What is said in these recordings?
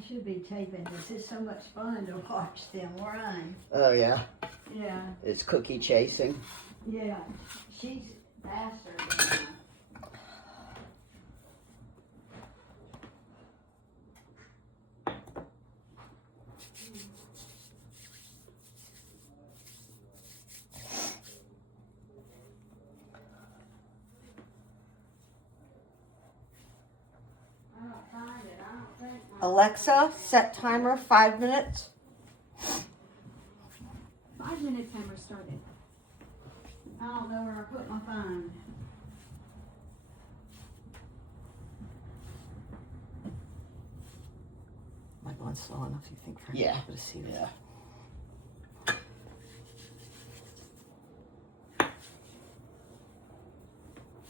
I should be taping this. It's so much fun to watch them run. Oh, yeah? Yeah. It's cookie chasing. Yeah. She's faster than I. Alexa, set timer 5 minutes. 5-minute timer started. I don't know where I put my phone. Am I going slow enough, you think, for Yeah. people to see this? Yeah.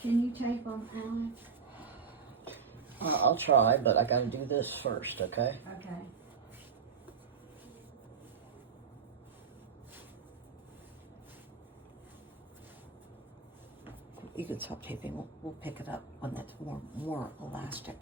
Can you tape them, Alex? I'll try, but I gotta do this first, okay? Okay. You can stop taping. We'll pick it up when that's more elastic.